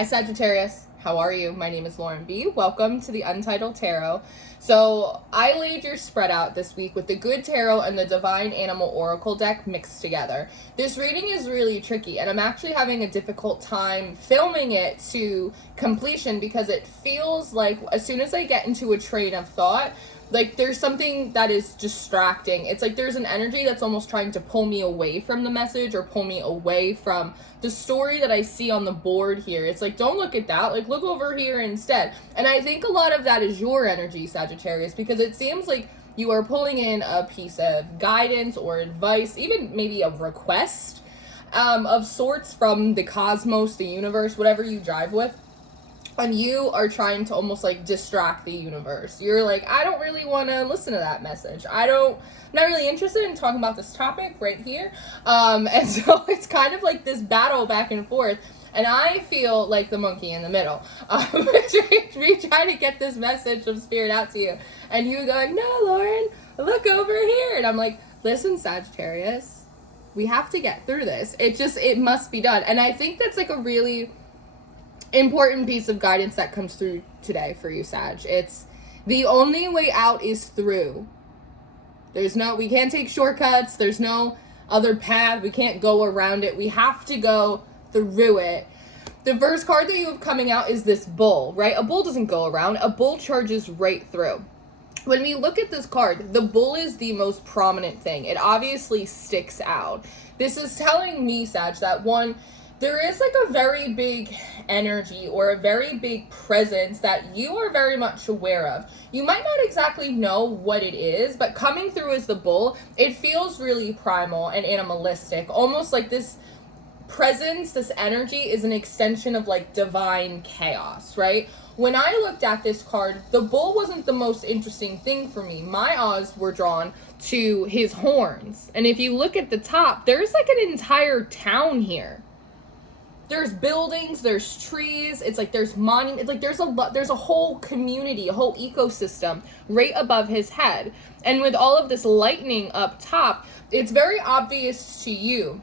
Hi Sagittarius, how are you? My name is Lauren B. Welcome to the Untitled Tarot. So I laid your spread out this week with the Good Tarot and the Divine Animal Oracle deck mixed together. This reading is really tricky and I'm actually having a difficult time filming it to completion because it feels like as soon as I get into a train of thought, like there's something that is distracting. It's like there's an energy that's almost trying to pull me away from the message or pull me away from the story that I see on the board here. It's like, don't look at that, like look over here instead. And I think a lot of that is your energy, Sagittarius, because it seems like you are pulling in a piece of guidance or advice, even maybe a request of sorts from the cosmos, the universe, whatever you drive with. And you are trying to almost like distract the universe. You're like, I don't really want to listen to that message. I'm not really interested in talking about this topic right here. And so it's kind of like this battle back and forth. And I feel like the monkey in the middle. We try to get this message from Spirit out to you. And you going, no, Lauren, look over here. And I'm like, listen, Sagittarius, we have to get through this. It must be done. And I think that's like a really important piece of guidance that comes through today for you, Sag. It's the only way out is through. We can't take shortcuts. There's no other path. We can't go around it. We have to go through it. The first card that you have coming out is this bull, right? A bull doesn't go around. A bull charges right through. When we look at this card, the bull is the most prominent thing. It obviously sticks out. This is telling me, Sag, that one, there is like a very big energy or a very big presence that you are very much aware of. You might not exactly know what it is, but coming through as the bull, it feels really primal and animalistic. Almost like this presence, this energy is an extension of like divine chaos, right? When I looked at this card, the bull wasn't the most interesting thing for me. My eyes were drawn to his horns. And if you look at the top, there's like an entire town here. There's buildings, there's trees, it's like there's monuments, it's like there's a whole community, a whole ecosystem right above his head. And with all of this lightning up top, it's very obvious to you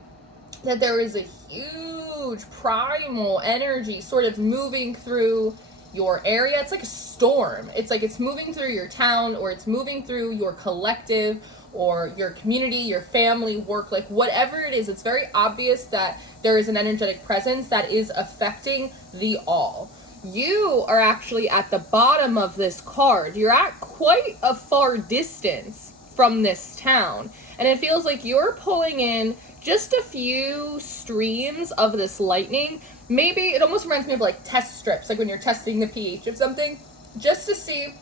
that there is a huge primal energy sort of moving through your area. It's like a storm. It's like it's moving through your town, or it's moving through your collective or your community, your family, work, like whatever it is. It's very obvious that there is an energetic presence that is affecting the all. You are actually at the bottom of this card. You're at quite a far distance from this town. And it feels like you're pulling in just a few streams of this lightning. Maybe it almost reminds me of like test strips, like when you're testing the pH of something, just to see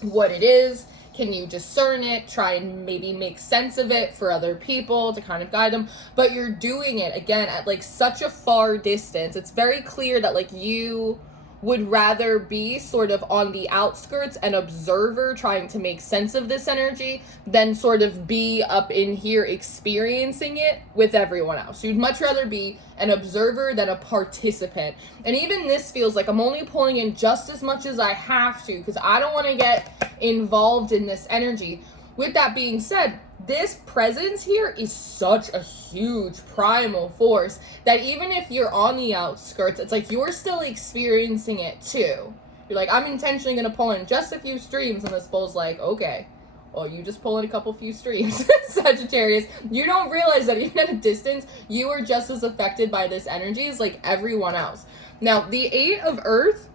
what it is. Can you discern it? Try and maybe make sense of it for other people to kind of guide them. But you're doing it, again, at like such a far distance. It's very clear that like you would rather be sort of on the outskirts, an observer trying to make sense of this energy, than sort of be up in here experiencing it with everyone else. You'd much rather be an observer than a participant. And even this feels like I'm only pulling in just as much as I have to because I don't want to get involved in this energy. With that being said, this presence here is such a huge primal force that even if you're on the outskirts, it's like you're still experiencing it too. You're like, I'm intentionally going to pull in just a few streams, and this bull's like, okay, well, you just pull in a few streams, Sagittarius. You don't realize that even at a distance, you are just as affected by this energy as like everyone else. Now, the 8 of Earth,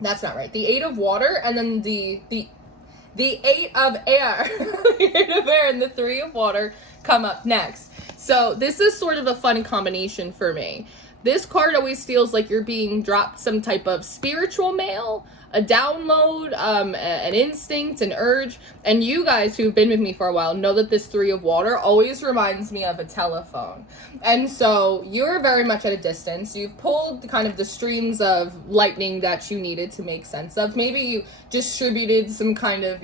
that's not right. The 8 of Water, and then the 8 of Air, the 8 of Air and the 3 of Water come up next. So this is sort of a fun combination for me. This card always feels like you're being dropped some type of spiritual mail, a download, an instinct, an urge. And you guys who've been with me for a while know that this 3 of Water always reminds me of a telephone. And so you're very much at a distance. You've pulled kind of the streams of lightning that you needed to make sense of. Maybe you distributed some kind of,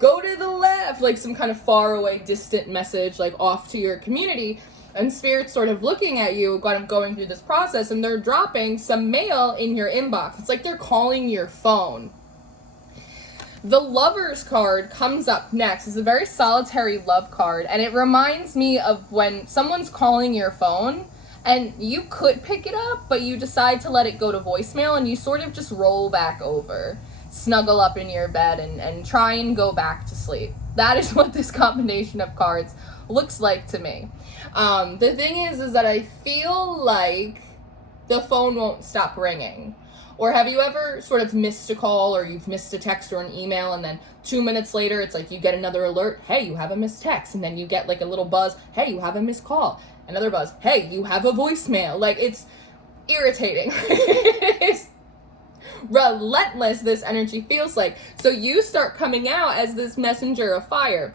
go to the left, like some kind of far away, distant message, like off to your community. And Spirit's sort of looking at you, kind of going through this process, and they're dropping some mail in your inbox. It's like they're calling your phone. The Lover's card comes up next. It's a very solitary love card, and it reminds me of when someone's calling your phone And you could pick it up, but you decide to let it go to voicemail, and you sort of just roll back over, snuggle up in your bed, and try and go back to sleep. That is what this combination of cards looks like to me. The thing is that I feel like the phone won't stop ringing. Or have you ever sort of missed a call, or you've missed a text or an email, and then 2 minutes later it's like you get another alert, hey, you have a missed text, and then you get like a little buzz, hey, you have a missed call, another buzz, hey, you have a voicemail. Like, it's irritating. It's relentless, this energy feels like. So you start coming out as this messenger of fire.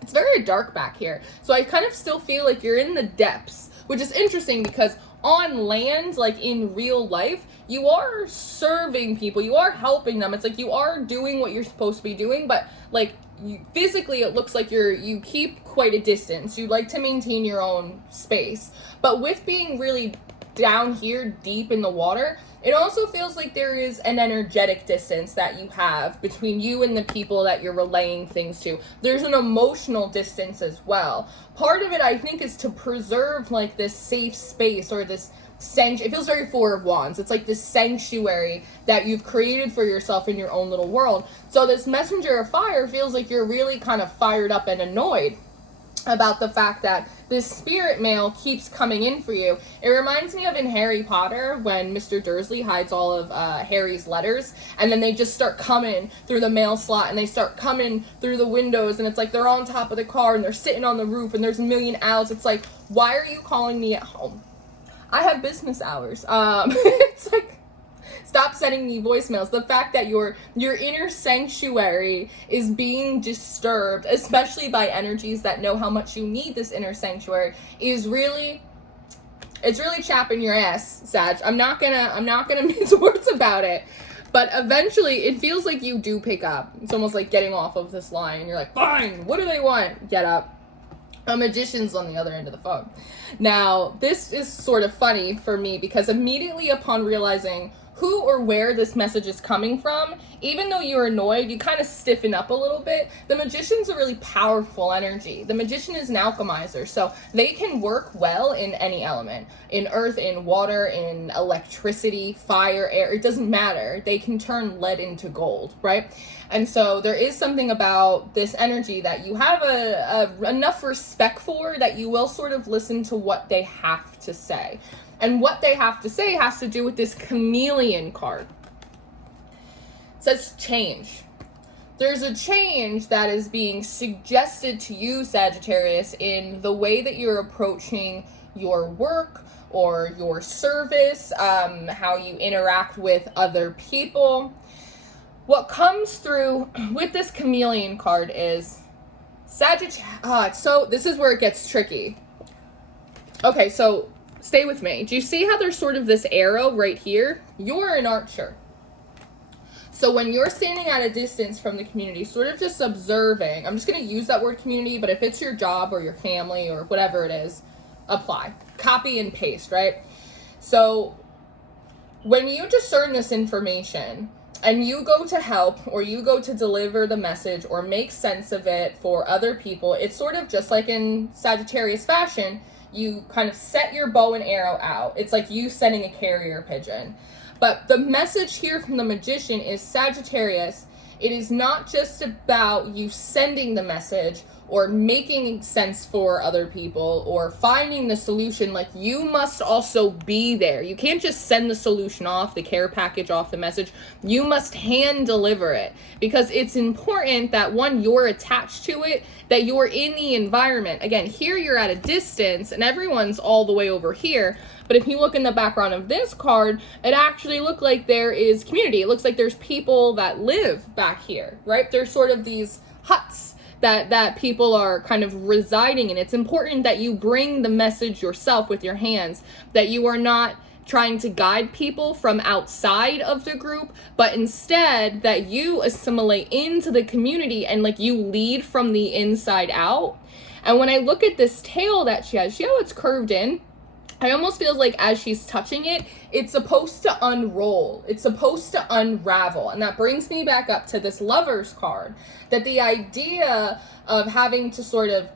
It's very dark back here, so I kind of still feel like you're in the depths, which is interesting because on land, like in real life, you are serving people, you are helping them. It's like you are doing what you're supposed to be doing, but like physically it looks like you keep quite a distance. You like to maintain your own space. But with being really down here deep in the water, it also feels like there is an energetic distance that you have between you and the people that you're relaying things to. There's an emotional distance as well. Part of it, I think, is to preserve like this safe space, or this it feels very Four of Wands. It's like this sanctuary that you've created for yourself in your own little world. So this messenger of fire feels like you're really kind of fired up and annoyed about the fact that this spirit mail keeps coming in for you. It reminds me of in Harry Potter when Mr. Dursley hides all of Harry's letters, and then they just start coming through the mail slot, and they start coming through the windows, and it's like they're on top of the car, and they're sitting on the roof, and there's a million owls. It's like, why are you calling me at home? I have business hours. It's like, stop sending me voicemails. The fact that your inner sanctuary is being disturbed, especially by energies that know how much you need this inner sanctuary, is really, it's really chapping your ass, Sag. I'm not gonna mince words about it. But eventually it feels like you do pick up. It's almost like getting off of this line. You're like, fine, what do they want? Get up. A magician's on the other end of the phone. Now, this is sort of funny for me because immediately upon realizing who or where this message is coming from, even though you're annoyed, you kind of stiffen up a little bit. The magician's a really powerful energy. The magician is an alchemizer, so they can work well in any element. In earth, in water, in electricity, fire, air, it doesn't matter. They can turn lead into gold, right? And so there is something about this energy that you have enough respect for that you will sort of listen to what they have to say. And what they have to say has to do with this chameleon card. It says change. There's a change that is being suggested to you, Sagittarius, in the way that you're approaching your work or your service, how you interact with other people. What comes through with this chameleon card is Sagittarius. So this is where it gets tricky. Okay, so stay with me. Do you see how there's sort of this arrow right here? You're an archer. So when you're standing at a distance from the community, sort of just observing, I'm just going to use that word community, but if it's your job or your family or whatever it is, apply. Copy and paste, right? So when you discern this information and you go to help or you go to deliver the message or make sense of it for other people, it's sort of just like in Sagittarius fashion. You kind of set your bow and arrow out. It's like you sending a carrier pigeon. But the message here from the magician is, Sagittarius, it is not just about you sending the message or making sense for other people or finding the solution. Like, you must also be there. You can't just send the solution off, the care package off, the message. You must hand deliver it, because it's important that, one, you're attached to it, that you're in the environment. Again, here you're at a distance and everyone's all the way over here. But if you look in the background of this card, it actually looks like there is community. It looks like there's people that live back here, right? There's sort of these huts that people are kind of residing in. It's important that you bring the message yourself with your hands, that you are not trying to guide people from outside of the group, but instead that you assimilate into the community and like you lead from the inside out. And when I look at this tail that she has, see how it's curved in? I almost feel like as she's touching it, it's supposed to unroll. It's supposed to unravel. And that brings me back up to this Lover's card. That the idea of having to sort of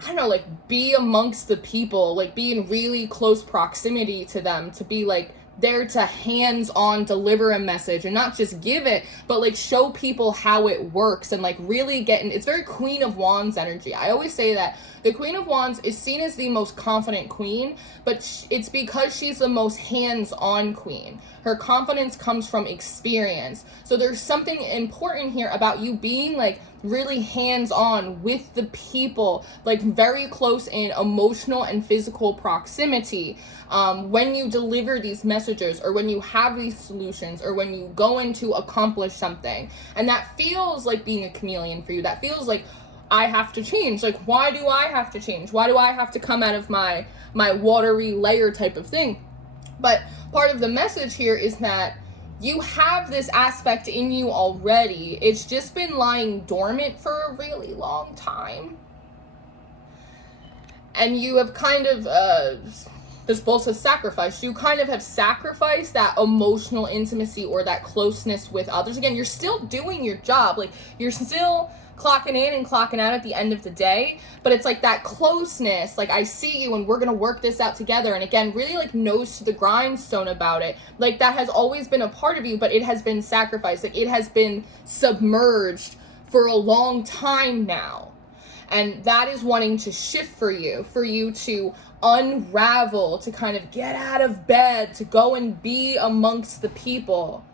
I don't know, like be amongst the people, like be in really close proximity to them, to be like there to hands-on deliver a message and not just give it, but like show people how it works and like really it's very Queen of Wands energy. I always say that the Queen of Wands is seen as the most confident queen, but it's because she's the most hands-on queen. Her confidence comes from experience. So there's something important here about you being like really hands-on with the people, like very close in emotional and physical proximity. When you deliver these messages, or when you have these solutions, or when you go in to accomplish something. And that feels like being a chameleon for you. That feels like, I have to change. Like, why do I have to change? Why do I have to come out of my watery layer type of thing? But part of the message here is that you have this aspect in you already. It's just been lying dormant for a really long time. And you have kind of, this bowl says sacrifice. You kind of have sacrificed that emotional intimacy or that closeness with others. Again, you're still doing your job. Like, you're still clocking in and clocking out at the end of the day, but it's like that closeness, like I see you and we're gonna work this out together. And again, really like nose to the grindstone about it. Like that has always been a part of you, but it has been sacrificed. Like it has been submerged for a long time now. And that is wanting to shift for you to unravel, to kind of get out of bed, to go and be amongst the people.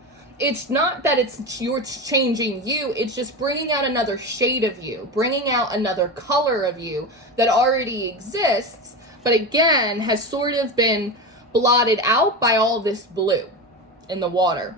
It's not that you're changing you, it's just bringing out another shade of you, bringing out another color of you that already exists, but again, has sort of been blotted out by all this blue in the water.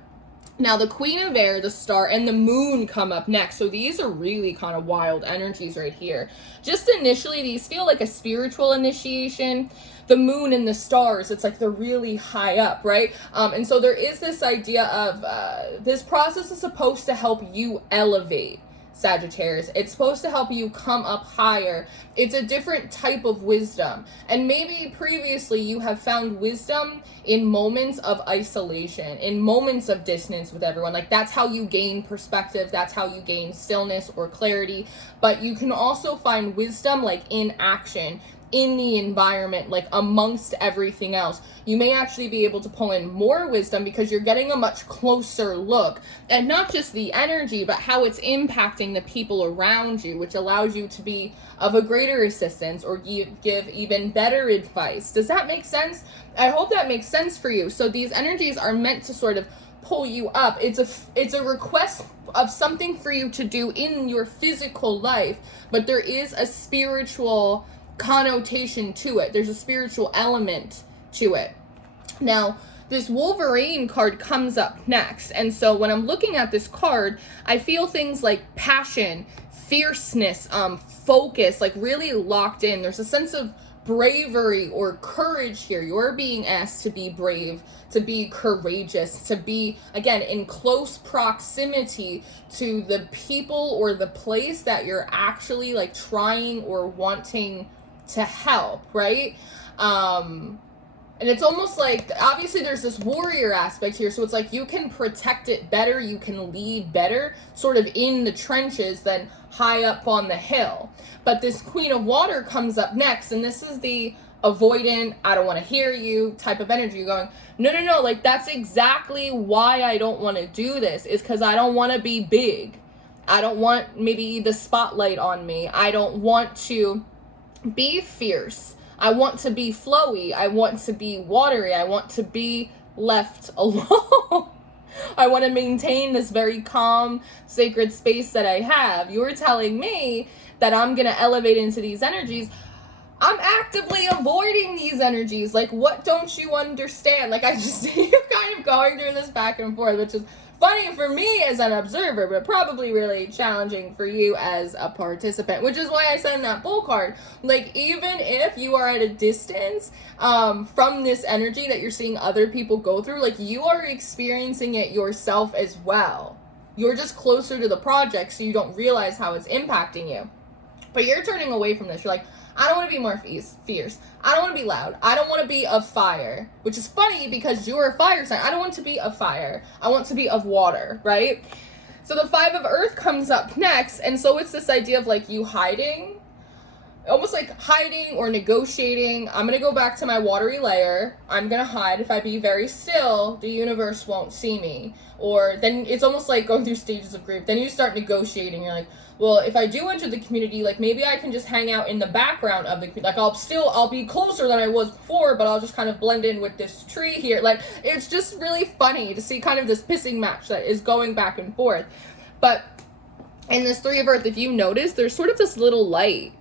Now, the Queen of Air, the Star, and the Moon come up next. So these are really kind of wild energies right here. Just initially, these feel like a spiritual initiation. The Moon and the Stars, it's like they're really high up, right? And so there is this idea of this process is supposed to help you elevate, Sagittarius. It's supposed to help you come up higher. It's a different type of wisdom. And maybe previously you have found wisdom in moments of isolation, in moments of distance with everyone. Like that's how you gain perspective. That's how you gain stillness or clarity. But you can also find wisdom like in action, in the environment, like amongst everything else. You may actually be able to pull in more wisdom because you're getting a much closer look at not just the energy, but how it's impacting the people around you, which allows you to be of a greater assistance or give even better advice. Does that make sense? I hope that makes sense for you. So these energies are meant to sort of pull you up. It's a request of something for you to do in your physical life, but there is a spiritual connotation to it. There's a spiritual element to it. Now, this Wolverine card comes up next. And so when I'm looking at this card, I feel things like passion, fierceness, focus, like really locked in. There's a sense of bravery or courage here. You're being asked to be brave, to be courageous, to be, again, in close proximity to the people or the place that you're actually like trying or wanting to help, right? And it's almost like, obviously there's this warrior aspect here, so it's like you can protect it better, you can lead better, sort of in the trenches than high up on the hill. But this Queen of Water comes up next, and this is the avoidant, I don't want to hear you type of energy. You're going, no, like that's exactly why I don't want to do this, is because I don't want to be big. I don't want maybe the spotlight on me. I don't want to be fierce. I want to be flowy. I want to be watery. I want to be left alone. I want to maintain this very calm, sacred space that I have. You're telling me that I'm going to elevate into these energies. I'm actively avoiding these energies. Like, what don't you understand? Like, I just see you kind of going through this back and forth, which is funny for me as an observer, but probably really challenging for you as a participant, which is why I send that bull card. Like, even if you are at a distance from this energy that you're seeing other people go through, like, you are experiencing it yourself as well. You're just closer to the project, so you don't realize how it's impacting you. But you're turning away from this. You're like, I don't want to be more fierce. I don't want to be loud. I don't want to be of fire, which is funny because you're a fire sign. I don't want to be of fire. I want to be of water, right? So the Five of Earth comes up next. And so it's this idea of like you hiding. almost like hiding or negotiating. I'm gonna go back to my watery layer. I'm gonna hide. If I be very still, the universe won't see me. Or then it's almost like going through stages of grief. Then you start negotiating. You're like, well, if I do enter the community, like maybe I can just hang out in the background of the community. Like I'll be closer than I was before, but I'll just kind of blend in with this tree here. Like it's just really funny to see kind of this pissing match that is going back and forth. But in this Three of Earth, if you notice, there's sort of this little light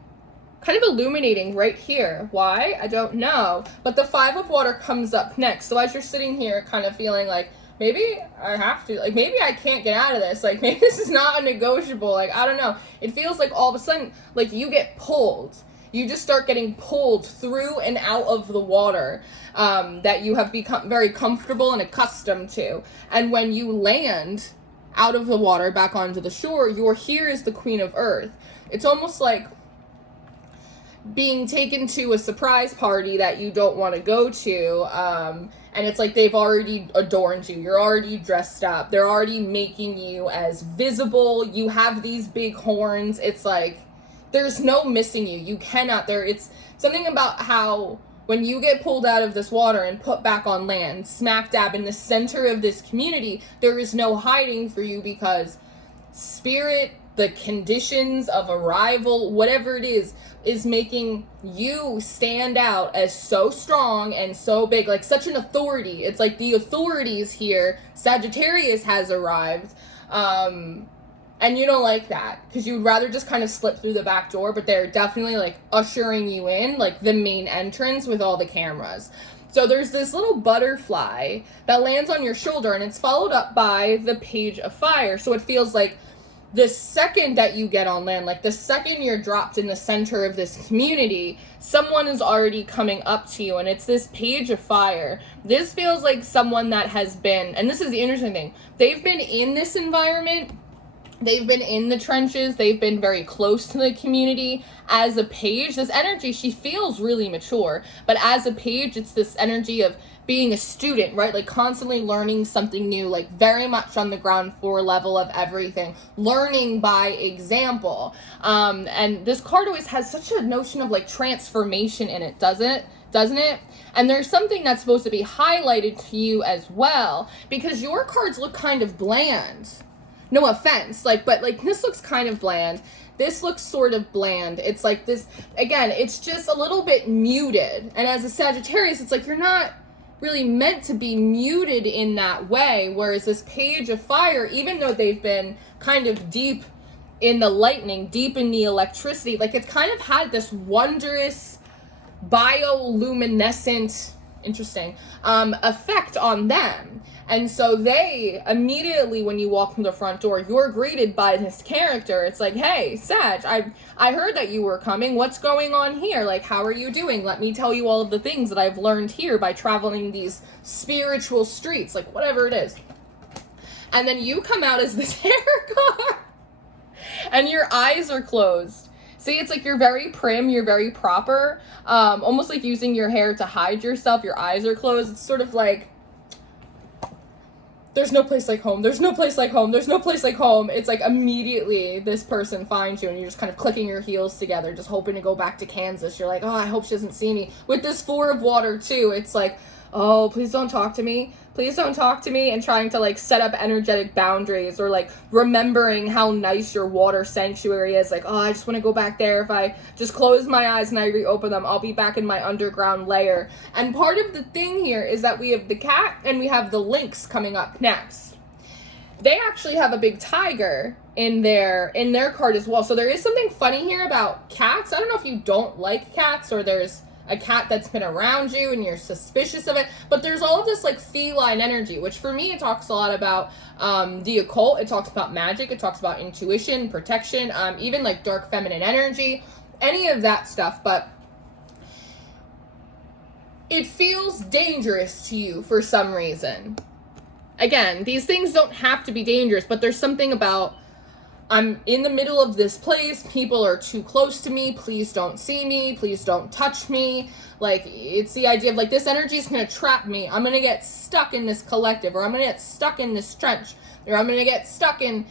kind of illuminating right here. Why? I don't know. But the Five of Water comes up next. So as you're sitting here kind of feeling like, maybe I have to, like maybe I can't get out of this, like maybe this is not a negotiable, like I don't know. It feels like all of a sudden, like you get pulled. You just start getting pulled through and out of the water that you have become very comfortable and accustomed to. And when you land out of the water back onto the shore, you're here as the Queen of Earth. It's almost like being taken to a surprise party that you don't want to go to, and it's like they've already adorned you. You're already dressed up. They're already making you as visible. You have these big horns. It's like there's no missing you. You cannot. It's something about how when you get pulled out of this water and put back on land, smack dab in the center of this community, there is no hiding for you because spirit, the conditions of arrival, whatever it is making you stand out as so strong and so big, like such an authority. It's like the authorities here, Sagittarius has arrived, and you don't like that because you'd rather just kind of slip through the back door, but they're definitely like ushering you in, like the main entrance with all the cameras. So there's this little butterfly that lands on your shoulder, and it's followed up by the Page of Fire. So it feels like the second that you get on land, like the second you're dropped in the center of this community, someone is already coming up to you, and it's this Page of Fire. This feels like someone that has been, and this is the interesting thing, they've been in this environment, they've been in the trenches, they've been very close to the community. As a page, this energy, she feels really mature, but as a page, it's this energy of being a student, right? Like constantly learning something new, like very much on the ground floor level of everything, learning by example. And this card always has such a notion of like transformation in it, doesn't it? And there's something that's supposed to be highlighted to you as well, because your cards look kind of bland. No offense, but this looks kind of bland. This looks sort of bland. It's like this, again, it's just a little bit muted. And as a Sagittarius, it's like you're not really meant to be muted in that way. Whereas this Page of Fire, even though they've been kind of deep in the lightning, deep in the electricity, like it's kind of had this wondrous bioluminescent, interesting, effect on them. And so they immediately, when you walk from the front door, you're greeted by this character. It's like, hey, Sag, I heard that you were coming. What's going on here? Like, how are you doing? Let me tell you all of the things that I've learned here by traveling these spiritual streets, like whatever it is. And then you come out as the tarot card, and your eyes are closed. See, it's like you're very prim, you're very proper, almost like using your hair to hide yourself. Your eyes are closed. It's sort of like, there's no place like home. There's no place like home. There's no place like home. It's like immediately this person finds you and you're just kind of clicking your heels together, just hoping to go back to Kansas. You're like, oh, I hope she doesn't see me. With this Four of Water too, it's like, oh, please don't talk to me. Please don't talk to me, and trying to like set up energetic boundaries, or like remembering how nice your water sanctuary is. Like, oh, I just want to go back there. If I just close my eyes and I reopen them, I'll be back in my underground lair. And part of the thing here is that we have the cat and we have the lynx coming up next. They actually have a big tiger in their card as well. So there is something funny here about cats. I don't know if you don't like cats, or there's a cat that's been around you and you're suspicious of it, but there's all of this like feline energy, which for me, it talks a lot about the occult. It talks about magic. It talks about intuition, protection, even like dark feminine energy, any of that stuff. But it feels dangerous to you for some reason. Again, these things don't have to be dangerous, but there's something about, I'm in the middle of this place, people are too close to me, please don't see me, please don't touch me. Like, it's the idea of like, this energy is going to trap me. I'm going to get stuck in this collective, or I'm going to get stuck in this trench, or I'm going to get stuck in,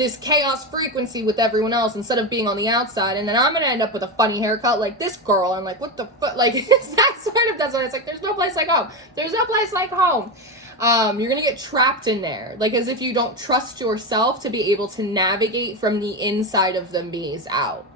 this chaos frequency with everyone else instead of being on the outside, and then I'm gonna end up with a funny haircut like this girl, and like, what the fuck, like, it's that sort of, that's what it's like, there's no place like home. There's no place like home. You're gonna get trapped in there, like as if you don't trust yourself to be able to navigate from the inside of the maze out.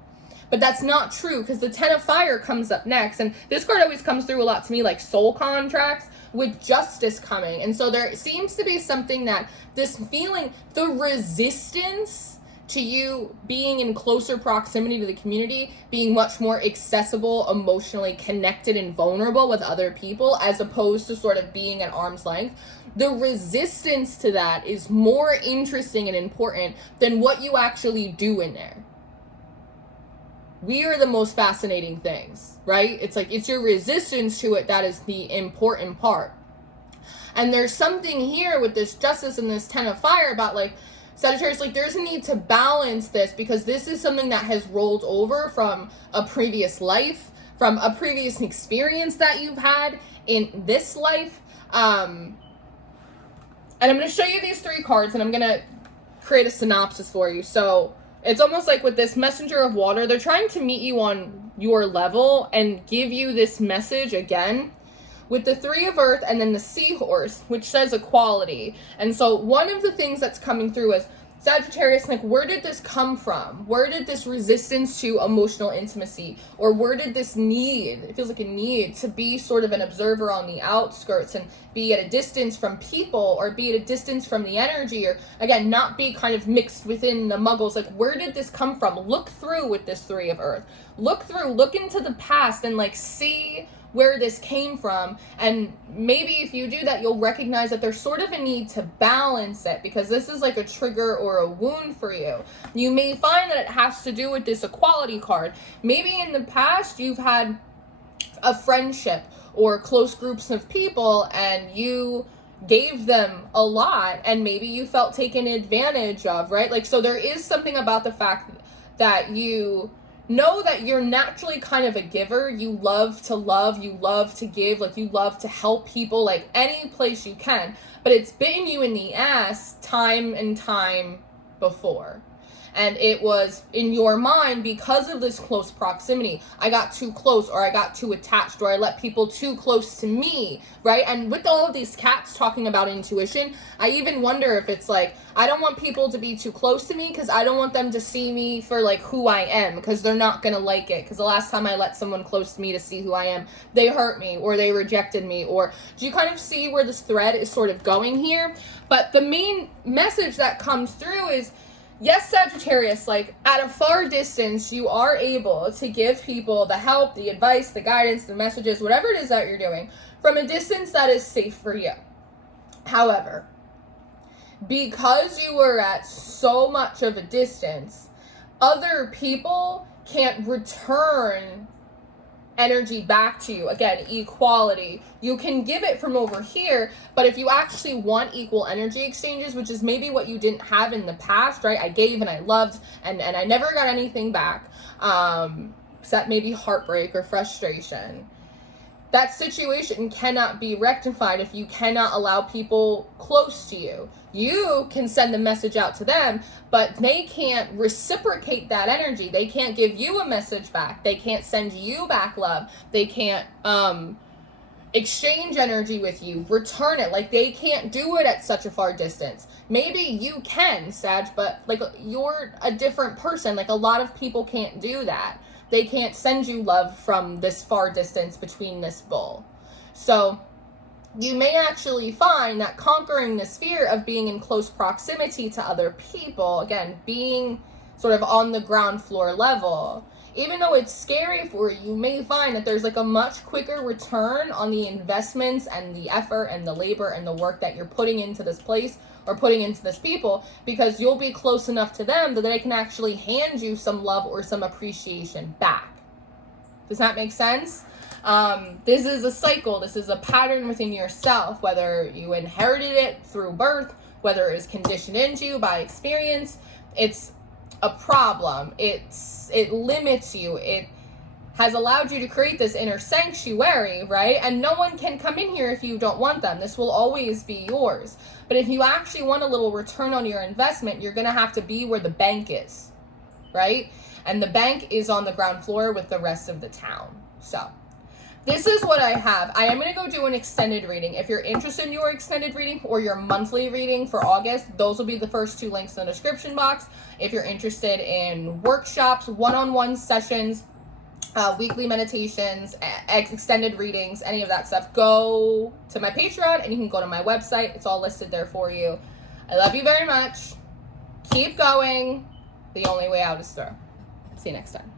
But that's not true, because the Ten of Fire comes up next, and this card always comes through a lot to me like soul contracts with justice coming. And so there seems to be something that this feeling, the resistance to you being in closer proximity to the community, being much more accessible, emotionally connected and vulnerable with other people, as opposed to sort of being at arm's length. The resistance to that is more interesting and important than what you actually do in there. We are the most fascinating things, right? It's like, it's your resistance to it that is the important part. And there's something here with this justice and this Ten of Fire about like, Sagittarius, like there's a need to balance this, because this is something that has rolled over from a previous life, from a previous experience that you've had in this life. And I'm going to show you these 3 cards, and I'm going to create a synopsis for you. So it's almost like with this Messenger of Water, they're trying to meet you on your level and give you this message again with the 3 of Earth and then the Seahorse, which says equality. And so one of the things that's coming through is, Sagittarius, like, where did this come from? Where did this resistance to emotional intimacy, or where did this need, it feels like a need to be sort of an observer on the outskirts and be at a distance from people, or be at a distance from the energy, or again, not be kind of mixed within the muggles? Like, where did this come from? Look through with this 3 of Earth. Look through, look into the past and like see where this came from. And maybe if you do that, you'll recognize that there's sort of a need to balance it, because this is like a trigger or a wound for you. You may find that it has to do with this equality card. Maybe in the past you've had a friendship or close groups of people and you gave them a lot, and maybe you felt taken advantage of, right? Like, so there is something about the fact that you know that you're naturally kind of a giver. You love to love, you love to give, like you love to help people, like any place you can, but it's bitten you in the ass time and time before. And it was in your mind because of this close proximity. I got too close, or I got too attached, or I let people too close to me, right? And with all of these cats talking about intuition, I even wonder if it's like, I don't want people to be too close to me because I don't want them to see me for like who I am, because they're not going to like it. Because the last time I let someone close to me to see who I am, they hurt me or they rejected me. Or do you kind of see where this thread is sort of going here? But the main message that comes through is, yes, Sagittarius, like at a far distance, you are able to give people the help, the advice, the guidance, the messages, whatever it is that you're doing, from a distance that is safe for you. However, because you were at so much of a distance, other people can't return energy back to you. Again, equality. You can give it from over here, but if you actually want equal energy exchanges, which is maybe what you didn't have in the past, right? I gave and I loved and I never got anything back, except maybe heartbreak or frustration. That situation cannot be rectified if you cannot allow people close to you. You can send a message out to them, but they can't reciprocate that energy. They can't give you a message back. They can't send you back love. They can't exchange energy with you, return it. Like, they can't do it at such a far distance. Maybe you can, Sag, but like, you're a different person. Like, a lot of people can't do that. They can't send you love from this far distance between this bowl. So you may actually find that conquering this fear of being in close proximity to other people, again, being sort of on the ground floor level, even though it's scary for you, you may find that there's like a much quicker return on the investments and the effort and the labor and the work that you're putting into this place or putting into this people, because you'll be close enough to them that they can actually hand you some love or some appreciation back. Does that make sense? This is a cycle. This is a pattern within yourself, whether you inherited it through birth, whether it was conditioned into you by experience. It's a problem. It limits you. It has allowed you to create this inner sanctuary, right? And no one can come in here if you don't want them. This will always be yours. But if you actually want a little return on your investment, you're going to have to be where the bank is, right? And the bank is on the ground floor with the rest of the town. So this is what I have. I am going to go do an extended reading. If you're interested in your extended reading or your monthly reading for August, those will be the first 2 links in the description box. If you're interested in workshops, one-on-one sessions, weekly meditations, extended readings, any of that stuff, go to my Patreon and you can go to my website. It's all listed there for you. I love you very much. Keep going. The only way out is through. See you next time.